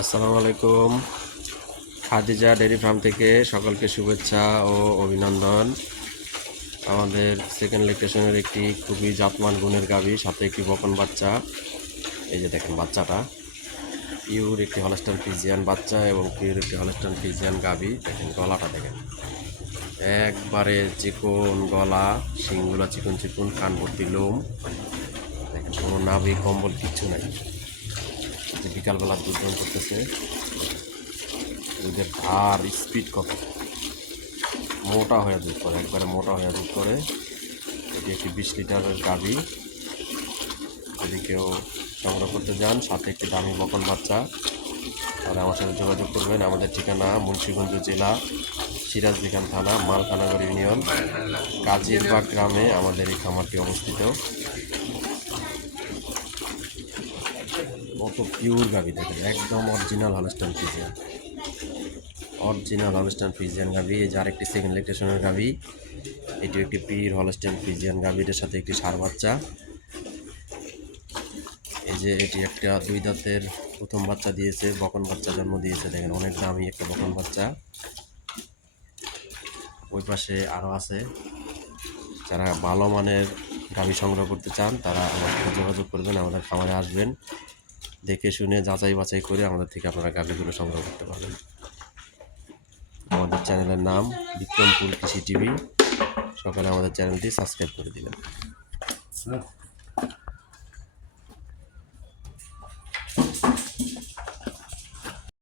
আসসালামু আলাইকুম। Khadija dairy farm থেকে সকলকে শুভেচ্ছা ও অভিনন্দন। আমাদের সেকেন্ড ল্যাকটেশনের একটি খুবই জাতমান গুণের গাভী, সাথে একটি বকন বাচ্চা। এই যে দেখেন বাচ্চাটা, পিওর একটি হলস্টাইন ফ্রিজিয়ান বাচ্চা এবং পিওর একটি হলস্টাইন ফ্রিজিয়ান গাভী। দেখেন গলাটা দেখেন, একবারে চিকন গলা, শিংগুলা চিকন চিকন, কান ভর্তি লোম। দেখেন কোনো নাভি কম্বল কিচ্ছু নাই। যে বিকালবেলা দুধ দহন করতেছে, দুধের ধার স্পিড কত, মোটা হয়ে দুধ করে, একবারে মোটা হয়ে দুধ করে। এটি একটি 20 লিটারের গাভী। যদি কেউ সংগ্রহ করতে যান, সাথে একটি দামি বকন বাচ্চা, তাহলে আমার সাথে যোগাযোগ করবেন। আমাদের ঠিকানা মুন্সিগঞ্জ জেলা, সিরাজদিখান থানা, মালখানগর ইউনিয়ন, কাজিরবাগ গ্রামে আমাদের এই খামারটি অবস্থিত। কত পিওর গাভী দেখেন, একদম original Holstein Friesian, original Holstein Friesian গাভী। এই যে আরেকটি সেকেন্ড ল্যাকটেশনের গাভী, এটি একটি পিওর হলস্টাইন ফ্রিজিয়ান গাভী, এটার সাথে একটি ষাঁড় বাচ্চা। এই যে এটি একটা 2 দাঁতের প্রথম বাচ্চা দিয়েছে, বকন বাচ্চা জন্ম দিয়েছে। দেখেন অনেক দামি একটা বকন বাচ্চা। ওই পাশে আরও আছে। যারা ভালো মানের গাভী সংগ্রহ করতে চান, তারা আমার সাথে যোগাযোগ করবেন, আমাদের খামারে আসবেন, দেখে শুনে যাচাই বাছাই করে আমাদের থেকে আপনারা গাভীগুলো সংগ্রহ করতে পারবেন। আমাদের চ্যানেলের নাম বিক্রমপুর কৃষি টিভি। সকালে আমাদের চ্যানেলটি সাবস্ক্রাইব করে দিবেন।